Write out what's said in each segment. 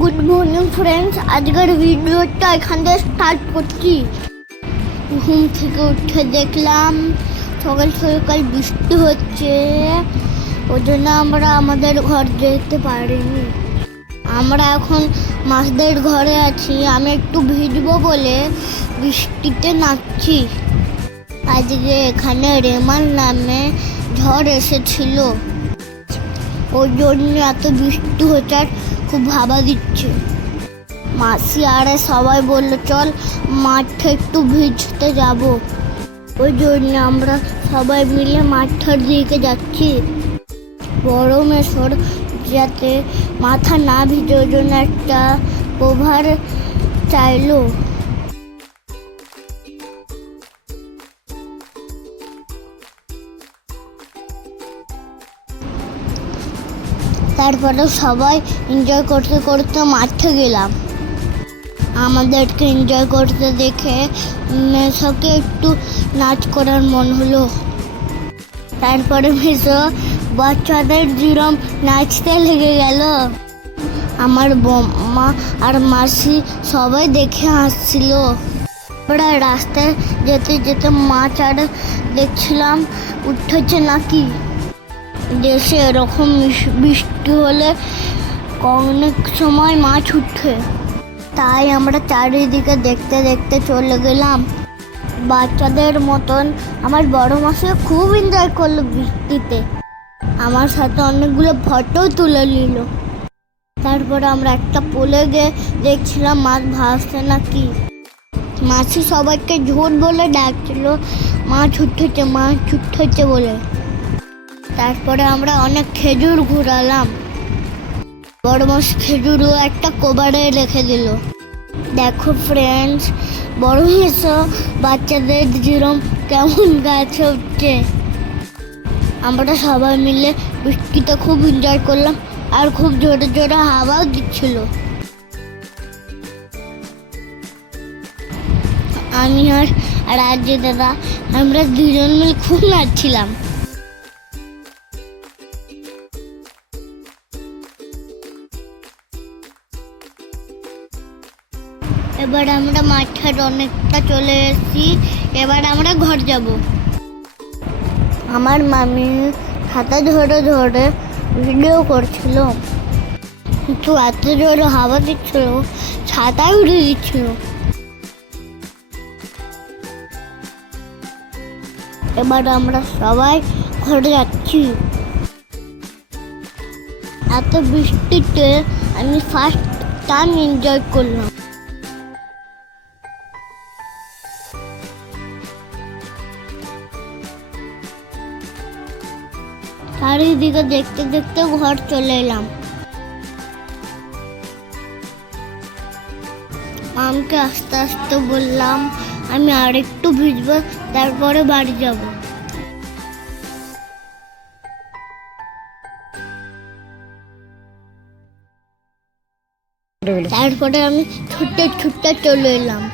Good morning friends, আজকের ভিডিওটা এখান থেকে স্টার্ট করছি। ঘুম থেকে উঠে দেখলাম সকাল সকাল বৃষ্টি হচ্ছে, ওই জন্য আমরা আমাদের ঘর যেতে পারিনি। আমরা এখন মাছদের ঘরে আছি। আমি একটু ভিজবো বলে বৃষ্টিতে নাচছি। আজকে এখানে রেমাল নামে ঝড় এসেছিল, ওই জন্য এত বৃষ্টি হচ্ছে আর খুব ভাবা দিচ্ছে। মাসি আরে সবাই বললো চল মাঠে একটু ভিজতে যাব, ওই জন্য আমরা সবাই মিলে মাঠের দিকে যাচ্ছি। বড় মেশোর যাতে মাথা না ভিজে ওই জন্য একটা কভার চাইলো। তারপরে সবাই এনজয় করতে করতে মাঠে গেলাম। আমাদেরকে এনজয় করতে দেখে মেসোকে একটু নাচ করার মন হলো। তারপরে মেসো বাচ্চাদের যেরম নাচতে লেগে গেল। আমার বৌমা আর মাসি সবাই দেখে হাসছিল। আমরা রাস্তায় যেতে যেতে মাছ আর দেখছিলাম উঠেছে নাকি। দেশে এরকম বৃষ্টি হলে অনেক সময় মাছ উঠে, তাই আমরা চারিদিকে দেখতে দেখতে চলে গেলাম। বাচ্চাদের মতন আমার বড় মাসে খুব এনজয় করলো বৃষ্টিতে, আমার সাথে অনেকগুলো ফটো তুলে নিল। তারপরে আমরা একটা পোলে গিয়ে দেখছিলাম মাছ ভাসছে নাকি। মাসি সবাইকে ঝোট বলে ডাকছিল মাছ উঠেছে বলে। তারপরে আমরা অনেক খেজুর ঘুরালাম। বড় মাছ খেজুরও একটা কভারে রেখে দিল। দেখো ফ্রেন্ডস, বড় মেসো বাচ্চাদের যেরম কেমন গাছে উঠছে। আমরা সবাই মিলে বৃষ্টিতে খুব এনজয় করলাম আর খুব জোরে জোরে হাওয়াও দিচ্ছিল। আমি আর রাজ্য দাদা আমরা দুজন মিলে খুব নাচছিলাম। এবার আমরা মাঠের অনেকটা চলে এসেছি, এবার আমরা ঘর যাব। আমার মামি ছাতা ধরে ধরে ভিডিও করছিল, কিন্তু এত জোরে হাওয়া দিচ্ছিল ছাতায় উড়ে দিচ্ছিল। এবার আমরা সবাই ঘরে যাচ্ছি। এত বৃষ্টিতে আমি ফার্স্ট টাইম এনজয় করলাম। চারিদিকে দেখতে দেখতে ঘর চলে এলাম। মামকে আস্তে আস্তে বললাম আমি আর একটু ভিজবো, তারপরে বাড়ি যাব। তারপরে আমি ছুটে ছুটে চলে এলাম।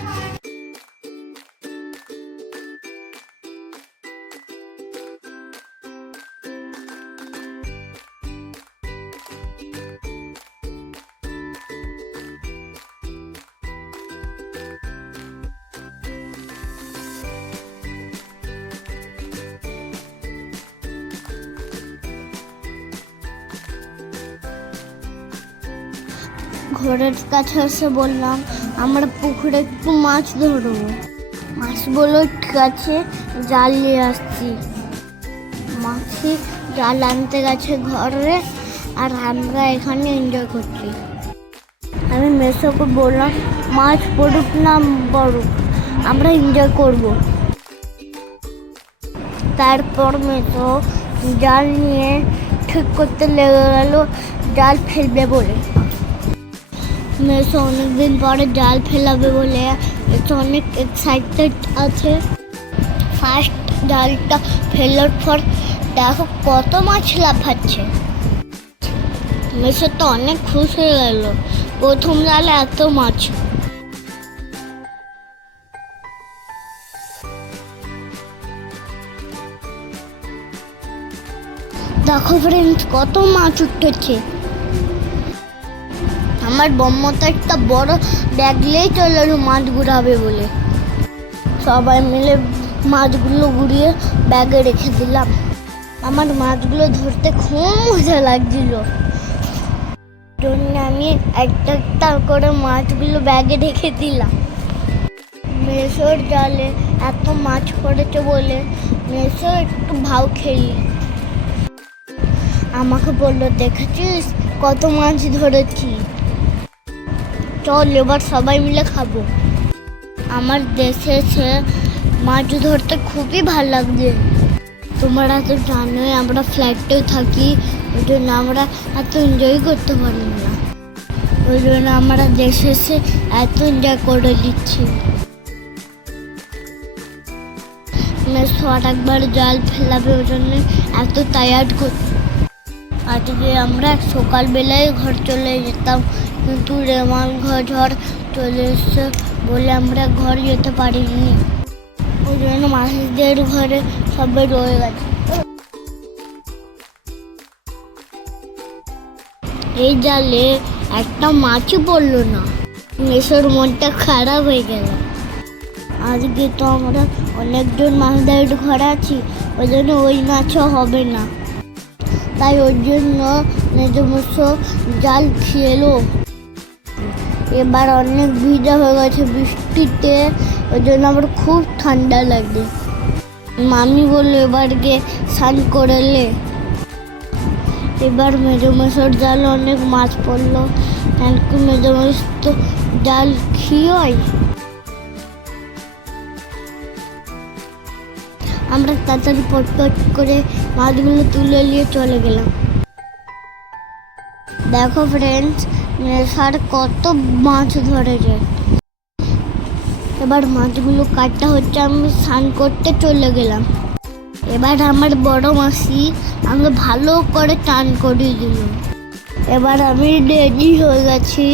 ঘরের কাছে এসে বললাম আমরা পুকুরে একটু মাছ ধরবো। মাছ বললো ঠিক আছে, জাল নিয়ে আসছি। মাছি জাল আনতে গেছে ঘরে আর আমরা এখানে এনজয় করছি। আমি মেসোকে বললাম মাছ পড়ুক না পড়ুক আমরা এনজয় করব। তারপর মেসো জাল নিয়ে ঠিক করতে লেগে গেল জাল ফেলবে বলে। মেসো অনেকদিন পরে জাল ফেলাবে বলে অনেক এক্সাইটেড আছে। ফার্স্ট জালটা ফেলার পর দেখো কত মাছ লাফাচ্ছে। মেসো তো অনেক খুশি হয়ে গেল, প্রথম জালে এত মাছ। দেখো ফ্রেন্ডস কত মাছ উঠেছে। আমার বম্মতা একটা বড় ব্যাগ নিয়েই চলে এলো মাছ ঘুরাবে বলে। সবাই মিলে মাছগুলো ঘুরিয়ে ব্যাগে রেখে দিলাম। আমার মাছগুলো ধরতে খুব মজা লাগছিল, জন্য আমি একটা একটা করে মাছগুলো ব্যাগে রেখে দিলাম। মেসোর জালে এত মাছ পড়েছে বলে মেসো একটু ভাও খেলি। আমাকে বললো, দেখেছিস কত মাছ ধরেছি, চল এবার সবাই মিলে খাবো। আমার দেশে এসে মাছ ধরতে খুবই ভালো লাগছে। তোমরা তো জানোই আমরা ফ্ল্যাটেও থাকি, ওই জন্য আমরা এত এনজয় করতে পারি না। ওই জন্য আমরা দেশে এসে এত এনজয় করে দিচ্ছি। মেসো আর একবার জাল ফেলাবে, ওই জন্য এত টায়ার্ড করছে। আজকে আমরা সকালবেলায় ঘর চলে যেতাম, কিন্তু রেমাল ঝড় চলে এসছে বলে আমরা ঘর যেতে পারিনি। ওই জন্য মাসিদের ঘরে সবাই রয়ে গেছে। এই জালে একটা মাছই পড়লো না, মেসোর মনটা খারাপ হয়ে গেল। আজকে তো আমরা অনেকজন মাসিদের ঘরে আছি, ওই জন্য ওই মাছও হবে না। তাই ওর জন্য মেজমশো জাল খেলো। এবার অনেক ভিজা হয়ে গেছে বৃষ্টিতে, ওই জন্য আমার খুব ঠান্ডা লাগে। মামি বললো এবার গিয়ে স্নান করলে। এবার মেজমশোর জালে অনেক মাছ পড়লো, কিন্তু মেজমশ তো জাল খেয়ে আমরা তাড়াতাড়ি পটপট করে মাছগুলো তুলে নিয়ে চলে গেলাম। দেখো ফ্রেন্ডস, মেসার কত মাছ ধরেছে। এবার মাছগুলো কাটা হচ্ছে, আমি স্নান করতে চলে গেলাম। এবার আমার বড় মাসি আমাকে ভালো করে টান করিয়ে দিল। এবার আমি রেডি হয়ে গেছি।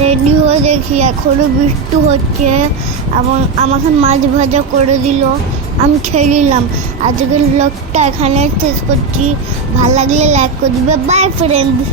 রেডি হয়ে দেখি এখনো বৃষ্টি হচ্ছে। আমাকে মাছ ভাজা করে দিল, আমি খেয়ে নিলাম। আজকের ব্লগটা এখানে শেষ করছি। ভালো লাগলে লাইক করে দিবে। By friends.